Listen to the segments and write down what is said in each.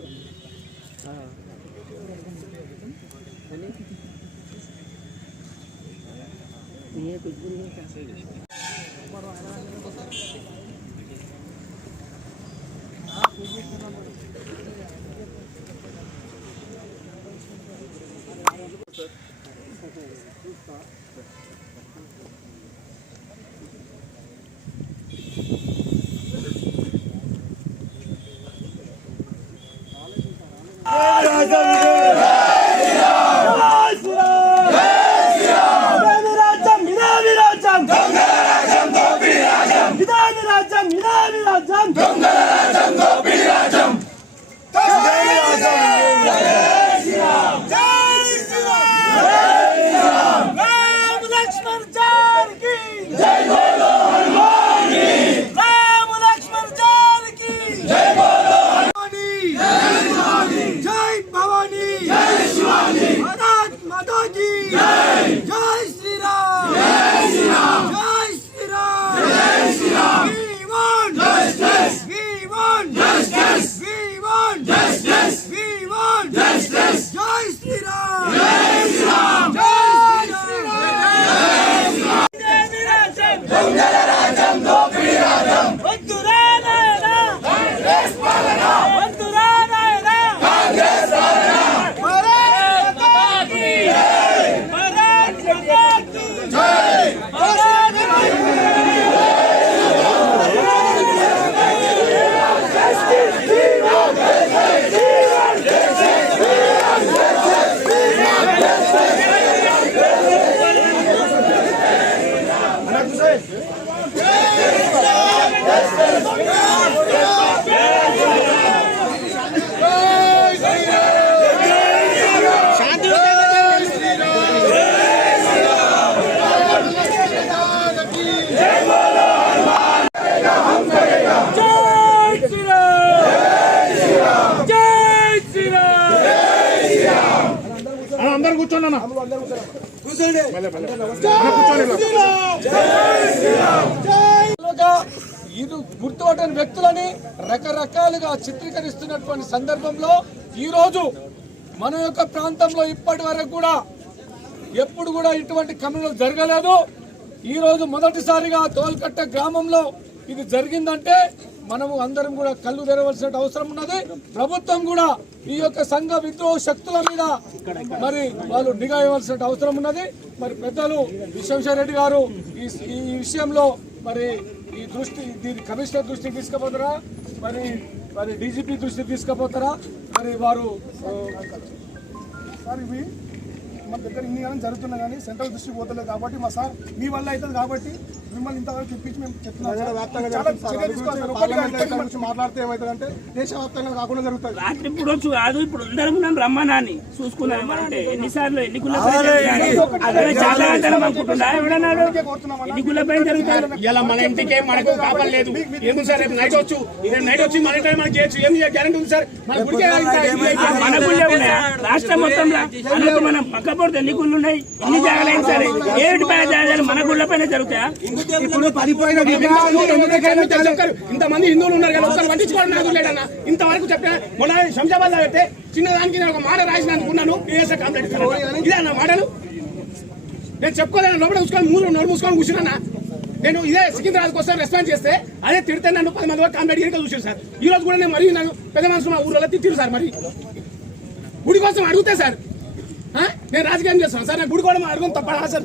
ini ఇది గుర్తుపట్టని వ్యక్తులని రకరకాలుగా చిత్రీకరిస్తున్నటువంటి సందర్భంలో ఈరోజు మన యొక్క ప్రాంతంలో ఇప్పటి వరకు కూడా ఎప్పుడు కూడా ఇటువంటి కమ్యూనల్ జరగలేదు. ఈ రోజు మొదటిసారిగా తోల్కట్ట గ్రామంలో ఇది జరిగిందంటే మనము అందరం కూడా కళ్ళు తెరవలసిన అవసరం ఉన్నది. ప్రభుత్వం కూడా ఈ యొక్క సంఘ విద్రోహ శక్తుల మీద మరి వాళ్ళు నిఘా ఇవ్వాల్సిన అవసరం ఉన్నది. మరి పెద్దలు విశ్వేశ్వరరెడ్డి గారు ఈ ఈ విషయంలో మరి ఈ దృష్టి దీని కమిషనర్ దృష్టికి తీసుకుపోతారా? మరి మరి డీజీపీ దృష్టికి తీసుకుపోతారా? మరి వారు ఆ, సార్ ఇవి మన దగ్గర ఇన్ని కానీ జరుగుతున్నా కానీ సెంట్రల్ దృష్టి పోతలేదు కాబట్టి మా సార్ మీ వల్ల అవుతుంది కాబట్టి మిమ్మల్ని ఇంతవరకు ఇప్పించి మేము చెప్తున్నాం మాట్లాడితే ఏమవుతుందంటే దేశవ్యాప్తంగా కాకుండా జరుగుతుంది. రాత్రి ఇప్పుడు వచ్చు కాదు ఇప్పుడు అందరం రమ్మనాన్ని. చూసుకున్నాం అంటే ఎన్నిసార్లు ఎన్నికల చాలా అంటారు అనుకుంటున్నా. ఎవడన్నాడు ఎన్నికల పైన జరుగుతారు ఇలా మన ఇంటికి మనకు కాపలు లేదు. ఎందుకు సార్ రేపు నైట్ వచ్చు? రేపు నైట్ వచ్చి మన టైం మనకి చేయొచ్చు. ఏం గ్యారంటీ ఉంది సార్. మన గుడికే. మన గుళ్ళే ఉన్నాయా? రాష్ట్రం మొత్తంలో. మనకు మనం పక్కపోతే ఎన్ని గుళ్ళు ఉన్నాయి? ఎన్ని జాగాలైనా సరే? ఏమిటి పైన జాగాలు మన గుళ్ళ పైన జరుగుతాయా? చెప్పారు? ఇంతమంది హిందువులు ఉన్నారు కదా ఒకసారి పట్టించుకోవడం నాకు లేదన్న ఇంతవరకు చెప్పిన మొన్న శంషాబాద్లో పెడితే చిన్నదానికి నేను ఒక మాట రాసిన అనుకున్నాను పిఎస్ఏ కంప్లైంట్ ఇదే అన్న మాటలు. నేను చెప్పుకోలేను లోపల చూసుకొని మూడు నోరు మూసుకొని కూర్చున్నా నేను ఇదే సికింద్రాబాద్ కోసం రెస్పాన్స్ చేస్తే అదే తిడితే నన్ను పది మంది వరకు కంప్లైంట్ ఇరుక చూసారు సార్. ఈ రోజు కూడా నేను మరి నన్ను పెద్ద మనుషులు మా ఊళ్ళో తిట్టిరు సార్ మరి. గుడి కోసం అడిగితే సార్? నేను రాజకీయం చేస్తాను సార్ నేను గుడి కూడా అడుగుని తప్పడా sir.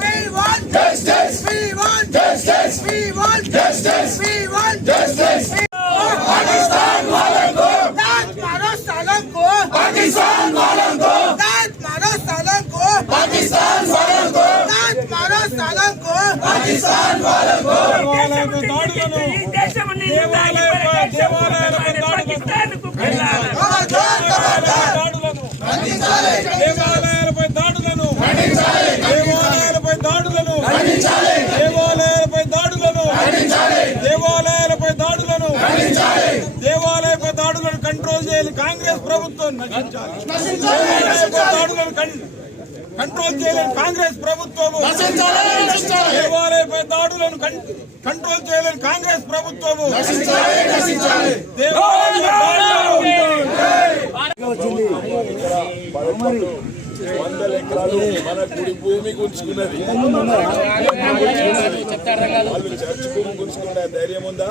पाकिस्तान वालों को मारो सालों को पाकिस्तान वालों को मारो सालों को पाकिस्तान वालों को ఈ దేశం నీ పాకిస్తాన్కు వెళ్ళాలి దేవాలయాలపై దాడులను దేవాలయాలపై దాడులను దేవాలయాలపై దాడులను దేవాలయాలపై దాడులను దేవాలయపై దాడులను కంట్రోల్ చేయాలి. కాంగ్రెస్ ప్రభుత్వం దాడులను కంట్రోల్ చేయలేని కాంగ్రెస్ ప్రభుత్వము దేవాలయపై దాడులను కంట్రోల్ చేయలేని కాంగ్రెస్ ప్రభుత్వము వందల ఎకరాలు మన గుడి భూమి గుంచుకున్నది వాళ్ళు చర్చ్ భూమి గుంచుకునే ధైర్యం ఉందా?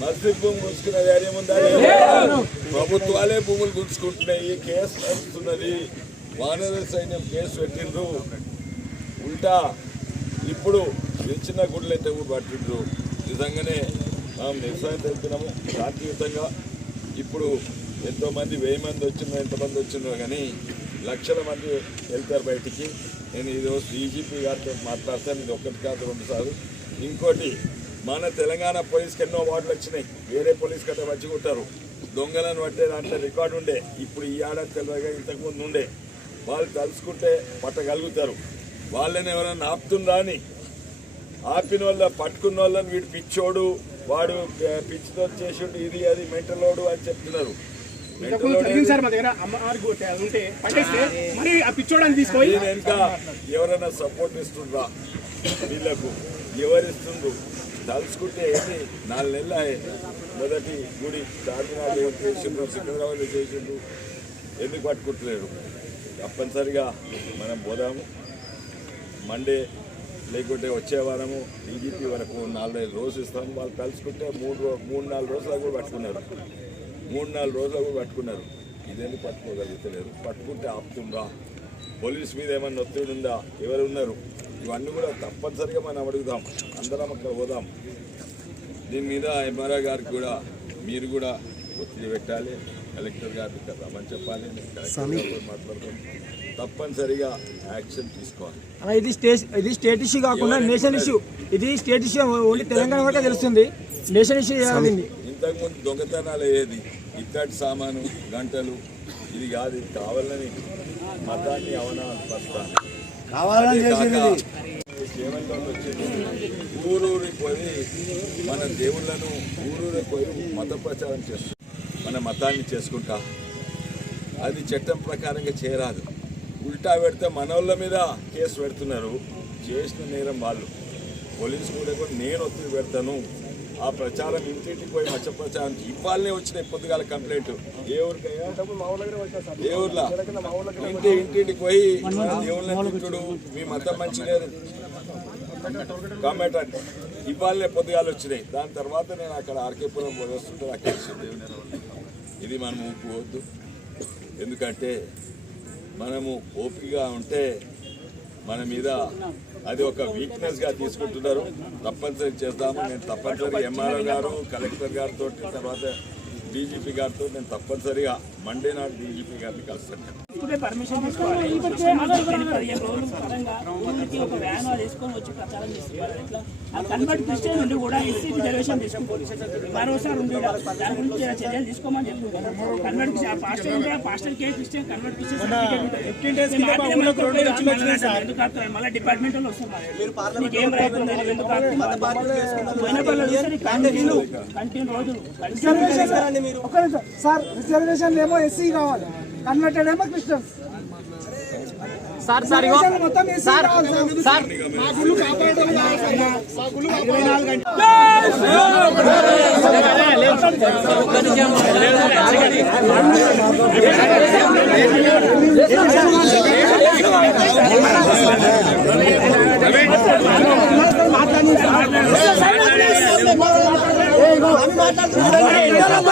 మస్జిద్ భూమి గుంచుకునే ధైర్యం ఉందా? ప్రభుత్వాలే భూములు గుంచుకుంటున్నాయి కేసు నడుస్తున్నది. వానర సైన్యం కేసు పెట్టిండ్రు. ఉల్టా ఇప్పుడు చిన్న గుడ్లు అయితే కూడా పట్టిండ్రు. నిజంగానే మనం నిరసన తెలుపుతున్నాము శాంతియుతంగా ఇప్పుడు ఎంతోమంది వెయ్యి మంది వచ్చిందో ఎంతమంది వచ్చిందో కానీ లక్షల మంది వెళ్తారు బయటికి. నేను ఈరోజు డీజీపీ గారితో మాట్లాడతాను ఇది ఒకటి కాదు రెండు సార్లు. ఇంకోటి మన తెలంగాణ పోలీస్కి ఎన్నో వార్డులు వచ్చినాయి. వేరే పోలీస్ కట్ట వచ్చి కొట్టారు. దొంగలను పట్టే దాంట్లో రికార్డు ఉండే. ఇప్పుడు ఈ ఆడ తెలియగా ఇంతకుముందు ఉండే. వాళ్ళు తలుసుకుంటే పట్టగలుగుతారు. వాళ్ళని ఎవరైనా ఆపుతుందా అని. ఆపిన వాళ్ళ పట్టుకున్న వాళ్ళని వీడు పిచ్చోడు. వాడు పిచ్చితో చేసిండు ఇది అది మెంటలోడు అని చెప్తున్నారు. ఎవరైనా సపోర్ట్ ఇస్తుండ్రా? వీళ్ళకు ఎవరిస్తుండ్రు తలుచుకుంటే ఏంటి నాలుగు నెలలు. మొదటి గుడి ఎవరు చేసిండ్రు? సికింద్రాబాద్ చేసిండ్రు? ఎందుకు పట్టుకుంటలేరు? తప్పనిసరిగా మనం పోదాము. మండే లేకుంటే వచ్చే వారము డీజీపీ వరకు నాలుగైదు రోజులు ఇస్తాము. వాళ్ళు కలుసుకుంటే మూడు మూడు నాలుగు రోజులు కూడా పట్టుకున్నారు. మూడు నాలుగు రోజులు కూడా పట్టుకున్నారు. ఇదేమి పట్టుకోగలుగుతలేరు. పట్టుకుంటే ఆపుతుందా పోలీస్ మీద ఏమన్నా ఒత్తిడి ఉందా? ఎవరు ఉన్నారు ఇవన్నీ కూడా తప్పనిసరిగా మనం అడుగుదాం. అందరం అక్కడ పోదాం. దీని మీద ఎంఆర్ఐ గారికి కూడా మీరు కూడా ఒత్తిడి పెట్టాలి. కలెక్టర్ ఇక్కడ రమ్మని చెప్పాలి. మాట్లాడతాను. తప్పనిసరిగా యాక్షన్ తీసుకోవాలి. అలా ఇది స్టేట్ ఇది స్టేట్ ఇష్యూ కాకుండా నేషన్ ఇష్యూ. ఇది స్టేట్ ఇష్యూ ఓన్లీ తెలంగాణ వరకే తెలుస్తుంది. నేషన్ ఇష్యూ చేయాలి ఇంతకుముందు దొంగతనాలు అయ్యేది ఇత్తడి సామాను గంటలు ఇది కాదు ఇది కావాలని మతాన్ని అవమానపరుస్తాను. కావాలని ఊరూరి పోయి మన దేవుళ్ళను ఊరూరి పోయి మత ప్రచారం చేస్తాం మన మతాన్ని చేసుకుంటా. అది చట్టం ప్రకారంగా చేయరాదు. ఉల్టా పెడితే మనోళ్ళ మీద కేసు పెడుతున్నారు. చేసిన నేరం వాళ్ళు. పోలీసు కూడా కూడా నేను ఒత్తిడి పెడతాను. ఆ ప్రచారం ఇంటింటికి పోయి మచ్చ ప్రచారం ఇవ్వాలనే వచ్చినాయి పొద్దుగాల కంప్లైంట్. ఏ ఊరికయ్యా ఏ ఊర్లో? ఇంటి ఇంటింటికి పోయి దేవుళ్ళని తిట్టుడు. మీ మతం మంచి లేదు. కామెంట్ అంటే ఇవాళనే పొద్దుగాలు వచ్చినాయి. దాని తర్వాత నేను అక్కడ ఆర్కేపురం వస్తుంటే నాకు తెలిసింది ఇది మనం ఊపుకోవద్దు. ఎందుకంటే మనము ఓపికగా ఉంటే మన మీద అది ఒక వీక్నెస్గా తీసుకుంటున్నారు. తప్పనిసరి చేద్దాము. నేను తప్పనిసరిగా ఎంఆర్ఓ గారు కలెక్టర్ గారితో తర్వాత డీజీపీ గారితో నేను తప్పనిసరిగా మండే నాడు డీజీపీ గారిని కలుస్తాను. ఇప్పుడే పర్మిషన్ తీసుకోవాలి. పదిహేను పదిహేను రోజుల పరంగా ఊరికి ఒక వ్యాన్ అది తీసుకొని వచ్చి ప్రచారం చేస్తున్నారు. ఇట్లా ఆ కన్వర్ట్ క్రిస్టియన్ నుండి కూడా ఎస్సీ రిజర్వేషన్ తీసుకుంటారు మరోసారి ఉంది ఈడ. దాని గురించి చర్యలు తీసుకోమని చెప్తున్నారు కన్వర్ట్ ఆ పాస్టర్ ఉంటే పాస్టర్ కే క్రిస్టియన్ కన్వర్ట్ క్రిస్టియన్ ఎందుకు? మళ్ళీ డిపార్ట్మెంట్ వాళ్ళు వస్తున్నారు. నీకేం ఉంది నువ్వు ఎందుకు కంటిన్యూ రోజులు. సార్ రిజర్వేషన్ ఏమో ఎస్సీ కావాలి. కన్వర్టెడ్ ఏమో క్రిస్టియన్స్ సార్ సార్ ఇగో రిజర్వేషన్ మొత్తం ఎస్సీ సార్ కావాలి సార్. సార్ మా గుళ్ళు కాపాడడం కావాలి సార్. మా గుళ్ళు కాపాడడం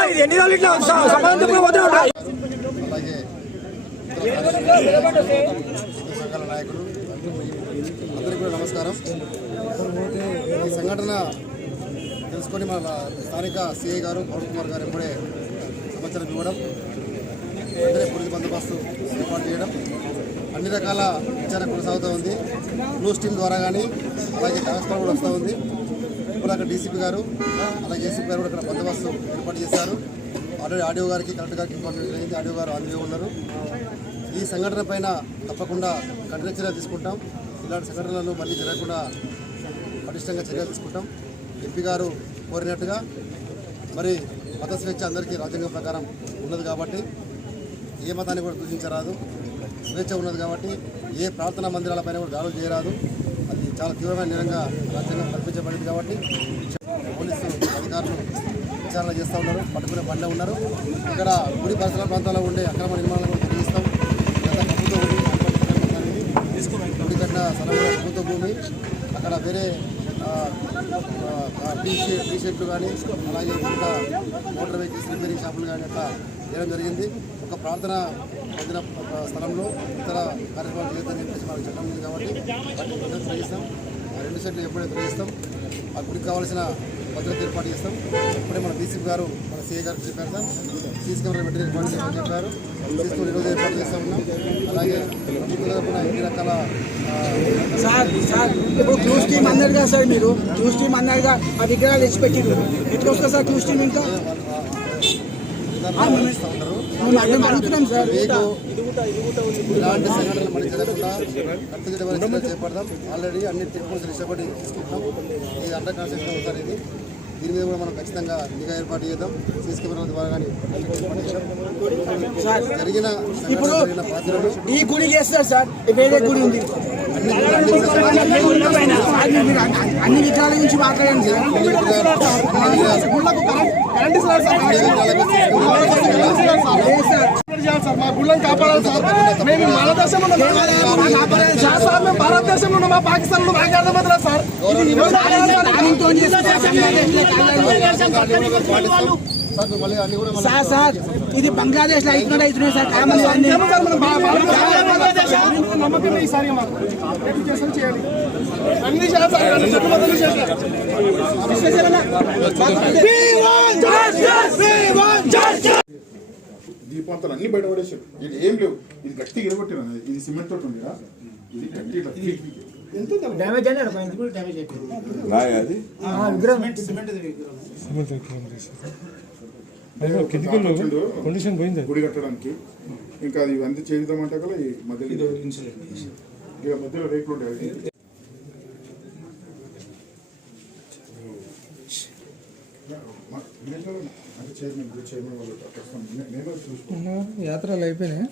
ఇది ఎన్ని రోజులు ఇట్లా సంబంధం పోతే ఉంటాయి సంఘాల నాయకులు అందరికీ కూడా నమస్కారం. ఈ సంఘటన తెలుసుకొని మన స్థానిక సిఐ గారు పవన్ కుమార్ గారు ఇప్పుడే సమాచారం ఇవ్వడం వెంటనే పోలీస్ బందోబస్తు ఏర్పాటు చేయడం అన్ని రకాల విచారణ కొనసాగుతూ ఉంది. బ్లూ స్టీమ్ ద్వారా కానీ అలాగే కాగజ్ కూడా వస్తూ ఉంది. ఇప్పటిదాకా డీసీపీ గారు అలాగే ఏసీపీ గారు కూడా ఇక్కడ బందోబస్తు ఏర్పాటు చేశారు. ఆల్రెడీ ఆడియో గారికి కలెక్టర్ గారికి ఇన్ఫర్మేషన్ జరిగింది ఆడియో గారు అందులో ఉన్నారు. ఈ సంఘటన పైన తప్పకుండా కఠిన చర్యలు తీసుకుంటాం. ఇలాంటి సంఘటనలు మళ్ళీ జరగకుండా పటిష్టంగా చర్యలు తీసుకుంటాం. ఎంపీ గారు కోరినట్టుగా మరి మత స్వేచ్ఛ అందరికీ రాజ్యాంగం ప్రకారం ఉన్నది కాబట్టి ఏ మతాన్ని కూడా దూషించరాదు. స్వేచ్ఛ ఉన్నది కాబట్టి ఏ ప్రార్థనా మందిరాలపైన కూడా దాడులు చేయరాదు. అది చాలా తీవ్రమైన నేరంగా రాజ్యాంగం కల్పించబడింది కాబట్టి పోలీసు అధికారులు విచారణ చేస్తూ ఉన్నారు. పట్టుకునే పనిలో ఉన్నారు. ఇక్కడ గుడి పరిసర ప్రాంతాల్లో ఉండే అక్రమ నిర్మాణాలు కూడా తొలగిస్తాం గత ప్రభుత్వ భూమి అనుమతి స్థలం ప్రభుత్వ భూమి అక్కడ వేరే టీ షర్ట్ టీ షర్ట్లు కానీ అలాగే ఇంకా మోటార్ వెహికల్స్ రిపేరింగ్ షాపులు కానీ అట్లా చేయడం జరిగింది. ఒక ప్రార్థన పొందిన స్థలంలో ఇతర కార్యక్రమాలు చేయొద్దని చెప్పేసి మనకు చట్టం ఉంది కాబట్టి వాటిని భద్రత రెండు సెట్లు ఎప్పుడైతే తొలగిస్తాం ఆ గుడికి కావాల్సిన భద్రత ఏర్పాటు చేస్తాం. ఇప్పుడే మన డీసీపీ గారు మన సీఏ గారికి చెప్పారు సార్. కెమెరా పెట్టి ఏర్పాటు చేస్తామని చెప్పారు. తీసుకుని ఈరోజు ఏర్పాటు చేస్తా ఉన్నాం. అలాగే ప్రభుత్వ ఎన్ని రకాల సార్ సార్ ఇప్పుడు క్లూస్ టీమ్ అన్నారు కదా సార్ మీరు. క్లూస్ టీమ్ అన్నారుగా ఆ విగ్రహాలు తెచ్చి పెట్టిండ్రు ఎట్లా వస్తుంది సార్ క్లూస్ టీమ్ ఇంకా అడుగుతున్నాం సార్. మీకు ఇలాంటి సంఘటనలు మళ్ళీ జరగకుండా కట్టుదిట్ట పరిస్థితులు చేపడదాం. ఆల్రెడీ అన్ని టెక్నికల్స్ ఇష్టపడి తీసుకుంటాం ఇది అండర్ కన్స్ట్రక్షన్ అవుతారు ఇది. దీని మీద కూడా మనం ఖచ్చితంగా నిఘా ఏర్పాటు చేద్దాం. సీసీ కెమెరాల ద్వారా కానీ. జరిగిన ఈ గుడి చేస్తారు సార్. వేరే గుడి ఉంది. అన్ని విగ్రహాల గురించి మాట్లాడండి సార్. కరెంట్ ఇస్తున్నారు సార్. లేదు సార్. చేయాలి సార్? మా గుళ్ళని కాపాడాలి సార్. మేము మన దేశంలో ఉన్నాం. సార్, సార్ మేము భారతదేశంలో ఉన్నామా పాకిస్తాన్లో మాకు అర్థమవుతుంది సార్? ఇది విమర్శ ప్లానింగ్తో చేస్తారు సార్ సార్ ఇది బంగ్లాదేశ్లో అవుతున్నాడు అవుతున్నాయి సార్. నమ్మకం ఈసారి చేయాలి. అన్ని దీపాంతాలు బయట పడేసారు. ఇది ఏం లేవు. ఇది గట్టిగా ఇరగొట్టిన ఇది సిమెంట్ తోటి ఉందిరా ఇది గట్టి డ్యామేజ్ అయినా డ్యామేజ్ అయిపోయింది? కండిషన్ పోయింది? గుడి కట్టడానికి. ఇంకా అది అంత చేద్దామంటే కదా ఈ మధ్యలో ఇక మధ్యలో రేకులు ఉంటాయి. మా- విలేజ్లో అంటే చైర్మన్ చైర్మన్ వాళ్ళు యాత్రలు అయిపోయినాయి?